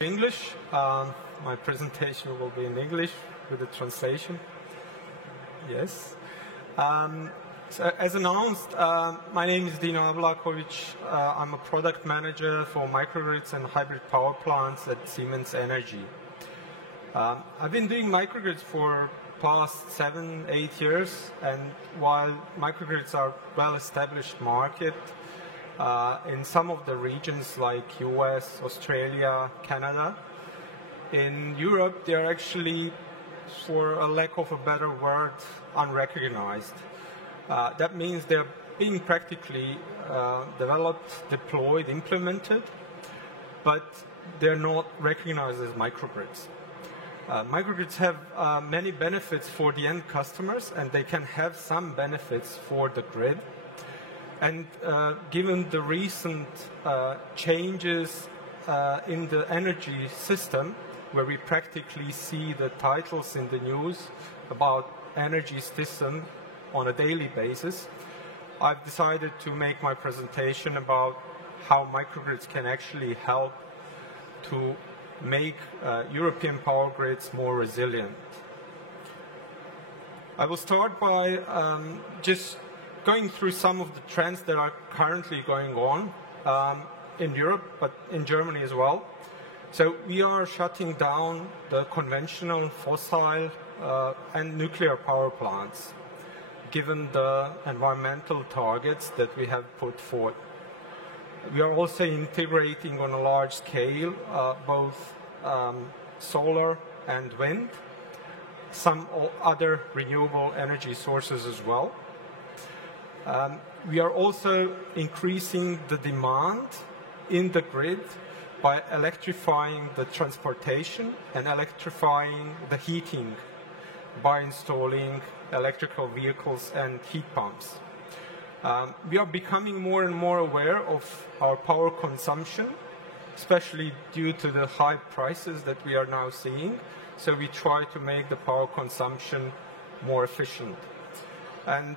English. My presentation will be in English with the translation. Yes. So as announced, my name is Dino Avlakovic. I'm a product manager for microgrids and hybrid power plants at Siemens Energy. I've been doing microgrids for past 7-8 years, and while microgrids are well-established market, in some of the regions like US, Australia, Canada. In Europe, they are actually, for a lack of a better word, unrecognized. That means they're being practically developed, deployed, implemented, but they're not recognized as microgrids. Microgrids have many benefits for the end customers, and they can have some benefits for the grid. And given the recent changes in the energy system, where we practically see the titles in the news about energy system on a daily basis, I've decided to make my presentation about how microgrids can actually help to make European power grids more resilient. I will start by just going through some of the trends that are currently going on in Europe, but in Germany as well. So we are shutting down the conventional fossil and nuclear power plants, given the environmental targets that we have put forth. We are also integrating on a large scale both solar and wind, some other renewable energy sources as well. We are also increasing the demand in the grid by electrifying the transportation and electrifying the heating by installing electrical vehicles and heat pumps. We are becoming more and more aware of our power consumption, especially due to the high prices that we are now seeing. So we try to make the power consumption more efficient. And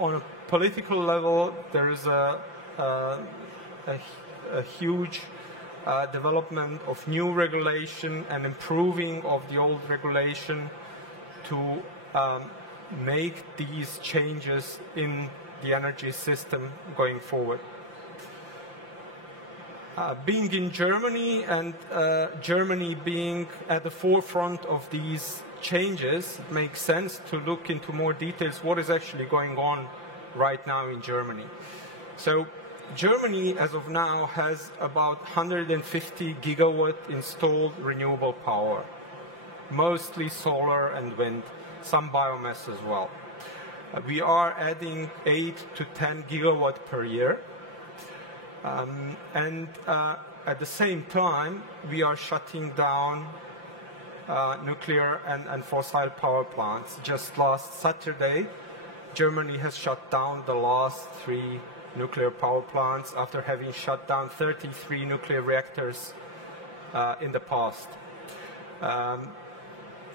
on a political level, there is a huge development of new regulation and improving of the old regulation to make these changes in the energy system going forward. Being in Germany and Germany being at the forefront of these changes, it makes sense to look into more details what is actually going on right now in Germany. So Germany, as of now, has about 150 gigawatt installed renewable power, mostly solar and wind, some biomass as well. We are adding 8 to 10 gigawatt per year. At the same time, we are shutting down nuclear and fossil power plants. Just last Saturday, Germany has shut down the last 3 nuclear power plants after having shut down 33 nuclear reactors in the past.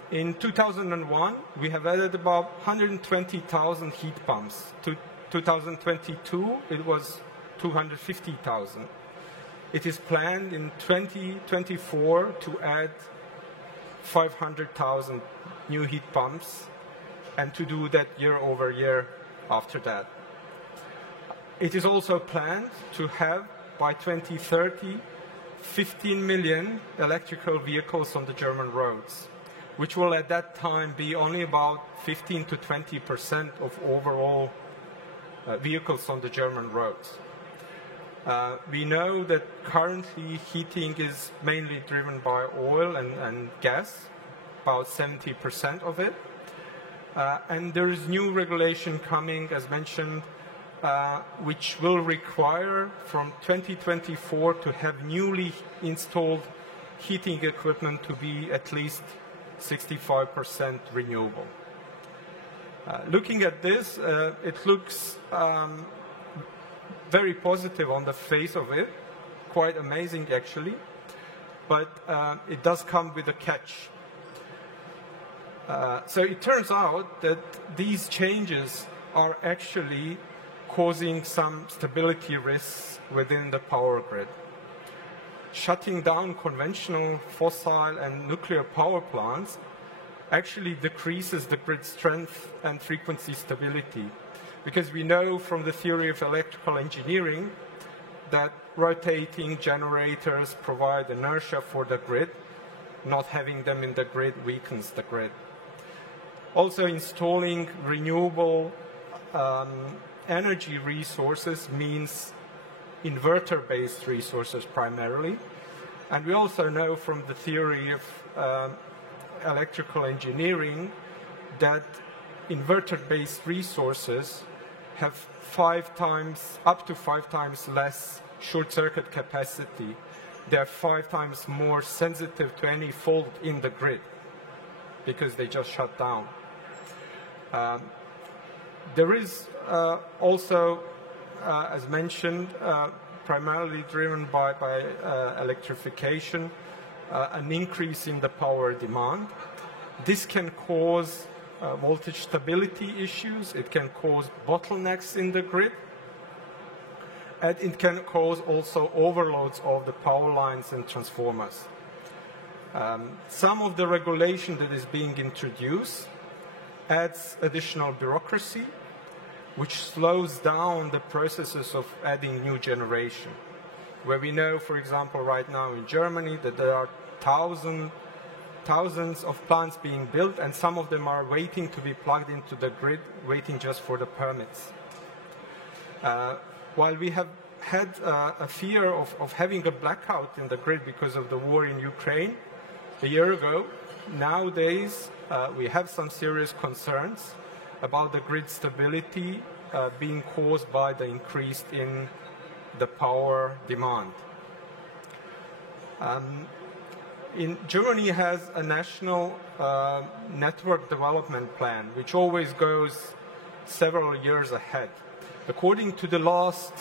In 2001, we have added about 120,000 heat pumps. To 2022, it was 250,000. It is planned in 2024 to add 500,000 new heat pumps and to do that year over year after that. It is also planned to have, by 2030, 15 million electrical vehicles on the German roads, which will at that time be only about 15 to 20% of overall vehicles on the German roads. We know that currently heating is mainly driven by oil and gas, about 70% of it. And there is new regulation coming, as mentioned, which will require from 2024 to have newly installed heating equipment to be at least 65% renewable. Looking at this, it looks very positive on the face of it, quite amazing actually, but it does come with a catch. So it turns out that these changes are actually causing some stability risks within the power grid. shutting down conventional fossil and nuclear power plants actually decreases the grid strength and frequency stability. Because we know from the theory of electrical engineering that rotating generators provide inertia for the grid. Not having them in the grid weakens the grid. Also, installing renewable energy resources means inverter-based resources primarily. And we also know from the theory of electrical engineering that inverter-based resources have up to 5 times less short-circuit capacity. They are 5 times more sensitive to any fault in the grid because they just shut down. There is also, as mentioned, primarily driven by electrification, an increase in the power demand. This can cause voltage stability issues. It can cause bottlenecks in the grid. And it can cause also overloads of the power lines and transformers. Some of the regulation that is being introduced adds additional bureaucracy, which slows down the processes of adding new generation. Where we know, for example, right now in Germany, that there are thousands of plants being built, and some of them are waiting to be plugged into the grid, waiting just for the permits. While we have had a fear of having a blackout in the grid because of the war in Ukraine a year ago, nowadays we have some serious concerns about the grid stability being caused by the increase in the power demand. Germany has a national network development plan, which always goes several years ahead. According to the last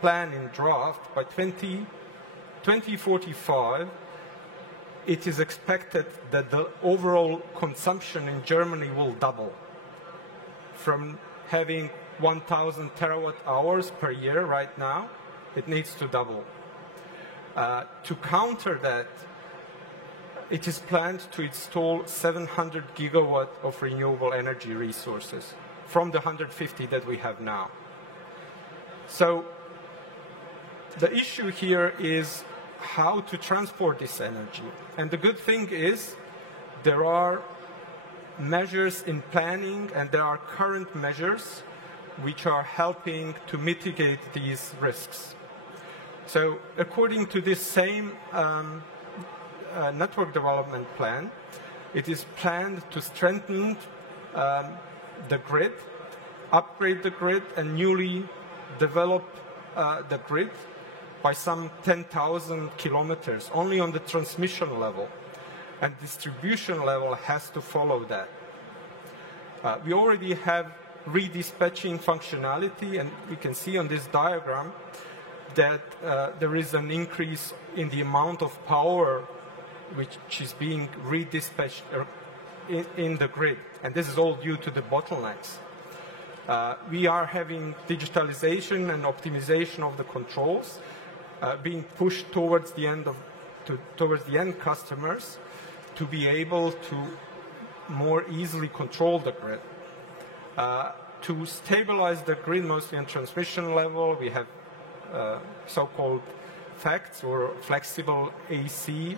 plan in draft, by 2045, it is expected that the overall consumption in Germany will double. From having 1,000 terawatt hours per year right now, it needs to double. To counter that, it is planned to install 700 gigawatt of renewable energy resources from the 150 that we have now. So the issue here is how to transport this energy. And the good thing is there are measures in planning and there are current measures which are helping to mitigate these risks. So according to this same network development plan, it is planned to strengthen the grid, upgrade the grid, and newly develop the grid by some 10,000 kilometers, only on the transmission level. And distribution level has to follow that. We already have redispatching functionality, and we can see on this diagram that there is an increase in the amount of power which is being redispatched in the grid. And this is all due to the bottlenecks. We are having digitalization and optimization of the controls being pushed towards the end customers to be able to more easily control the grid. To stabilize the grid, mostly on transmission level, we have so-called FACTS, or flexible AC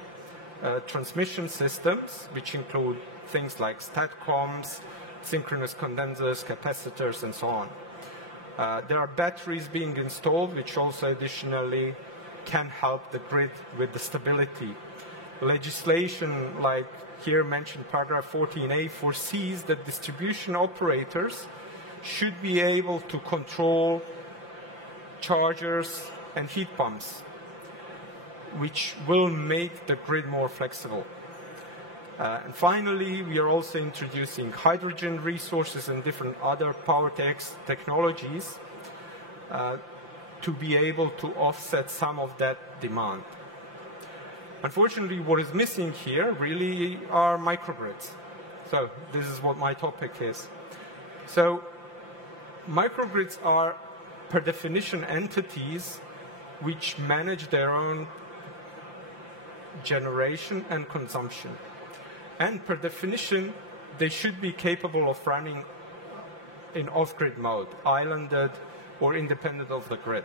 transmission systems, which include things like STATCOMs, synchronous condensers, capacitors, and so on. There are batteries being installed, which also additionally can help the grid with the stability. Legislation, like here mentioned, paragraph 14A, foresees that distribution operators should be able to control chargers and heat pumps, which will make the grid more flexible. And finally, we are also introducing hydrogen resources and different other power technologies to be able to offset some of that demand. Unfortunately, what is missing here really are microgrids. So this is what my topic is. So microgrids are, per definition, entities which manage their own generation and consumption. And per definition, they should be capable of running in off-grid mode, islanded or independent of the grid.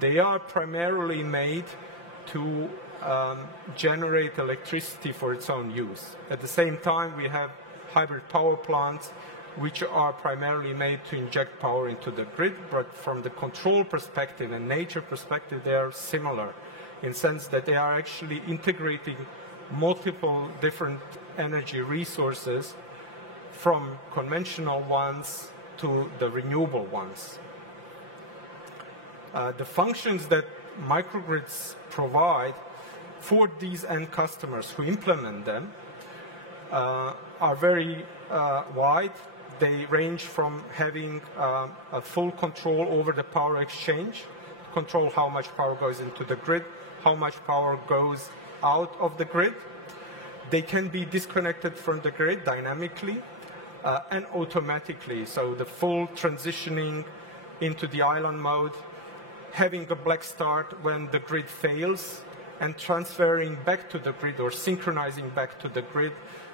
They are primarily made to generate electricity for its own use. At the same time, we have hybrid power plants, which are primarily made to inject power into the grid, but from the control perspective and nature perspective, they are similar in the sense that they are actually integrating multiple different energy resources from conventional ones to the renewable ones. The functions that microgrids provide for these end customers who implement them are very wide. They range from having a full control over the power exchange, control how much power goes into the grid, how much power goes out of the grid. They can be disconnected from the grid dynamically and automatically, so the full transitioning into the island mode, having a black start when the grid fails, and transferring back to the grid or synchronizing back to the grid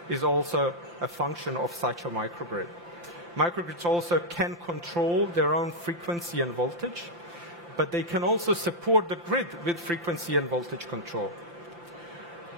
is also a function of such a microgrid. Microgrids also can control their own frequency and voltage, but they can also support the grid with frequency and voltage control.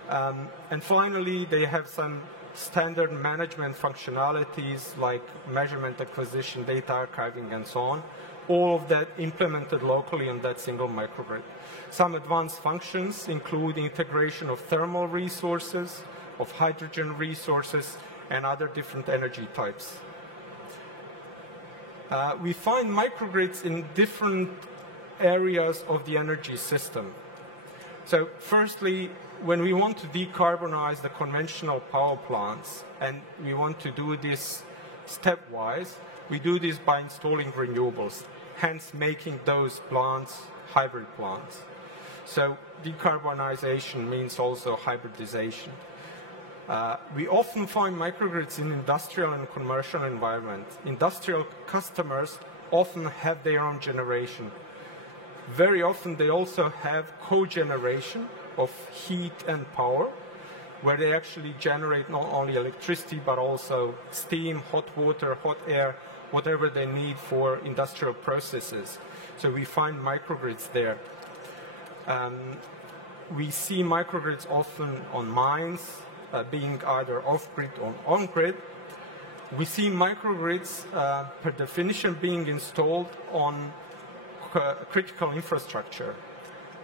And finally, they have some standard management functionalities like measurement acquisition, data archiving, and so on, all of that implemented locally on that single microgrid. Some advanced functions include integration of thermal resources, of hydrogen resources, and other different energy types. We find microgrids in different areas of the energy system. So firstly, when we want to decarbonize the conventional power plants, and we want to do this stepwise, we do this by installing renewables, hence making those plants hybrid plants. So decarbonization means also hybridization. We often find microgrids in industrial and commercial environments. Industrial customers often have their own generation. Very often they also have cogeneration of heat and power, where they actually generate not only electricity but also steam, hot water, hot air, whatever they need for industrial processes. So we find microgrids there. We see microgrids often on mines, being either off-grid or on-grid. We see microgrids, per definition, being installed on critical infrastructure.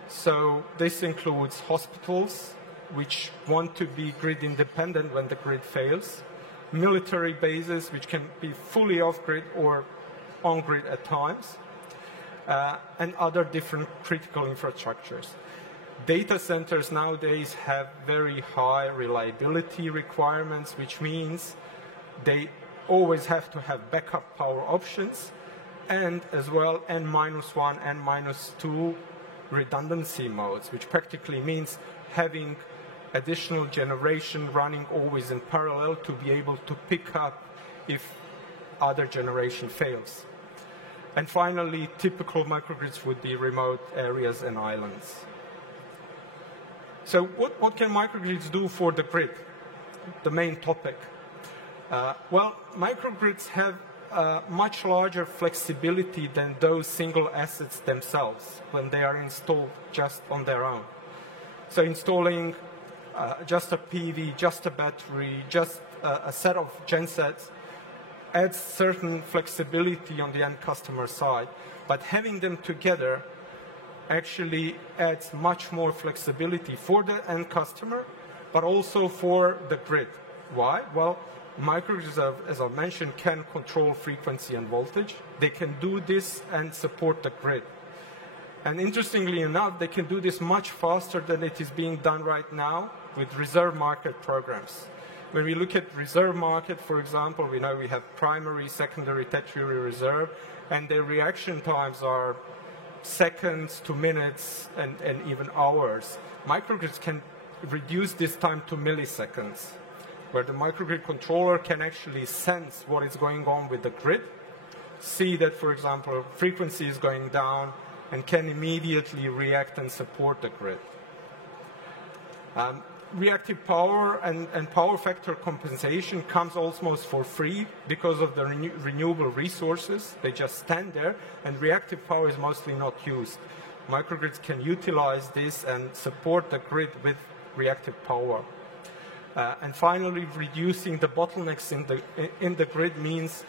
So this includes hospitals, which want to be grid independent when the grid fails, military bases, which can be fully off-grid or on-grid at times, and other different critical infrastructures. Data centers nowadays have very high reliability requirements, which means they always have to have backup power options, and as well N-1, N-2 redundancy modes, which practically means having additional generation running always in parallel to be able to pick up if other generation fails. And finally, typical microgrids would be remote areas and islands. So what can microgrids do for the grid? The main topic. Well, microgrids have much larger flexibility than those single assets themselves when they are installed just on their own. So installing just a PV, just a battery, just a set of gensets adds certain flexibility on the end customer side, but having them together actually adds much more flexibility for the end customer, but also for the grid. Why? Well, microgrids, as I mentioned, can control frequency and voltage. They can do this and support the grid. And interestingly enough, they can do this much faster than it is being done right now with reserve market programs. When we look at reserve market, for example, we know we have primary, secondary, tertiary reserve, and their reaction times are seconds to minutes and even hours. Microgrids can reduce this time to milliseconds, where the microgrid controller can actually sense what is going on with the grid, see that, for example, frequency is going down, and can immediately react and support the grid. Reactive power and power factor compensation comes almost for free because of the renewable resources. They just stand there, and reactive power is mostly not used. Microgrids can utilize this and support the grid with reactive power. And finally, reducing the bottlenecks in the grid means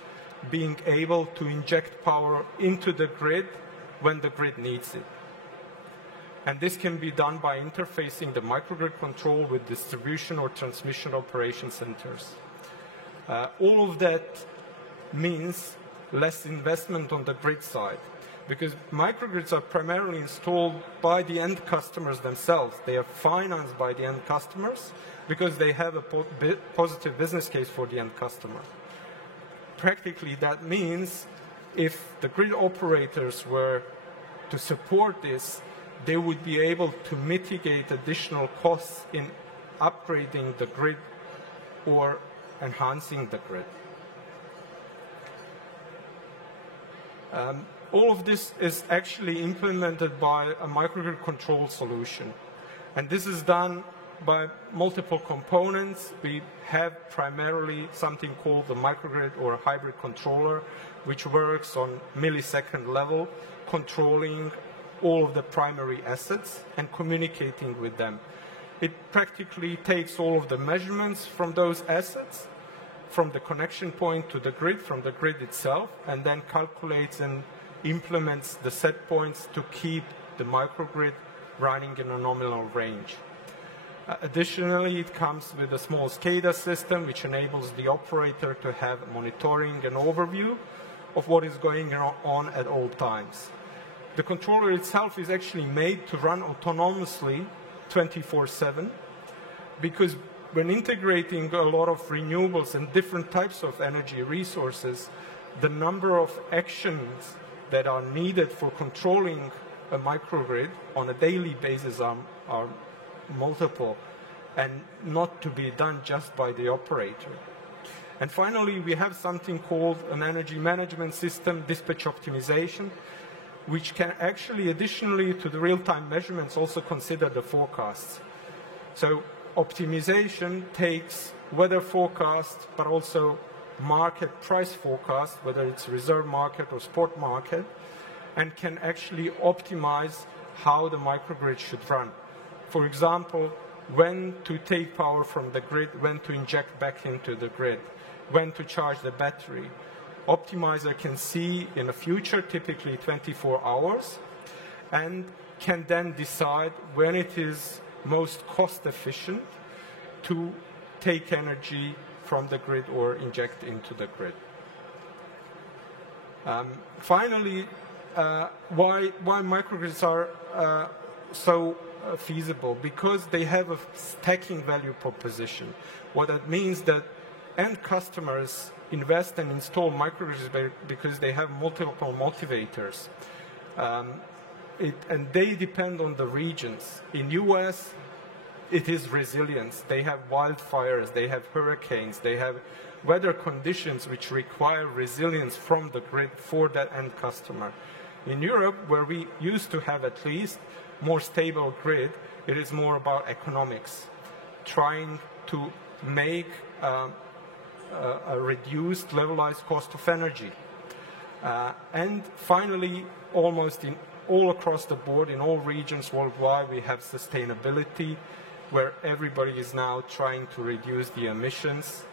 being able to inject power into the grid when the grid needs it. And this can be done by interfacing the microgrid control with distribution or transmission operation centers. All of that means less investment on the grid side, because microgrids are primarily installed by the end customers themselves. They are financed by the end customers because they have a positive business case for the end customer. Practically, that means if the grid operators were to support this, they would be able to mitigate additional costs in upgrading the grid or enhancing the grid. All of this is actually implemented by a microgrid control solution. And this is done by multiple components. We have primarily something called the microgrid or hybrid controller, which works on millisecond level, controlling all of the primary assets and communicating with them. It practically takes all of the measurements from those assets, from the connection point to the grid, from the grid itself, and then calculates and implements the set points to keep the microgrid running in a nominal range. Additionally, it comes with a small SCADA system, which enables the operator to have monitoring and overview of what is going on at all times. The controller itself is actually made to run autonomously 24/7, because when integrating a lot of renewables and different types of energy resources, the number of actions that are needed for controlling a microgrid on a daily basis are multiple and not to be done just by the operator. And finally, we have something called an energy management system, dispatch optimization, which can actually, additionally to the real-time measurements, also consider the forecasts. So optimization takes weather forecast, but also market price forecast, whether it's reserve market or spot market, and can actually optimize how the microgrid should run. For example, when to take power from the grid, when to inject back into the grid, when to charge the battery. Optimizer can see in the future, typically 24 hours, and can then decide when it is most cost efficient to take energy from the grid or inject into the grid. Finally, why microgrids are so feasible? Because they have a stacking value proposition. What that means that end customers invest and install microgrids because they have multiple motivators. And they depend on the regions. In US, it is resilience. They have wildfires, they have hurricanes, they have weather conditions which require resilience from the grid for that end customer. In Europe, where we used to have at least more stable grid, it is more about economics, trying to make a reduced levelized cost of energy. And finally, almost in all across the board, in all regions worldwide, we have sustainability, where everybody is now trying to reduce the emissions,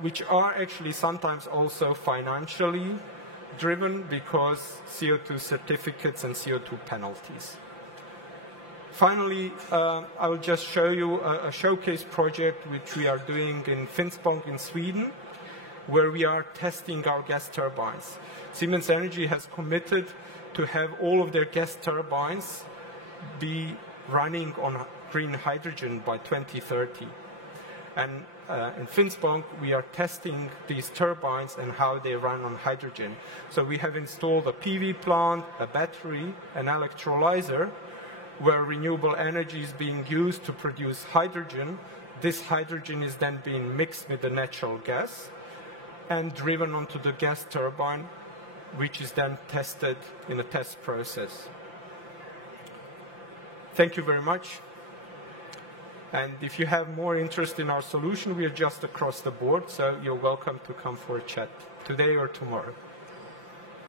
which are actually sometimes also financially driven because CO2 certificates and CO2 penalties. Finally, I will just show you a showcase project which we are doing in Finspång in Sweden, where we are testing our gas turbines. Siemens Energy has committed to have all of their gas turbines be running on green hydrogen by 2030. And in Finspång, we are testing these turbines and how they run on hydrogen. So we have installed a PV plant, a battery, an electrolyzer, where renewable energy is being used to produce hydrogen. This hydrogen is then being mixed with the natural gas and driven onto the gas turbine, which is then tested in a test process. Thank you very much. And if you have more interest in our solution, we are just across the board, so you're welcome to come for a chat today or tomorrow.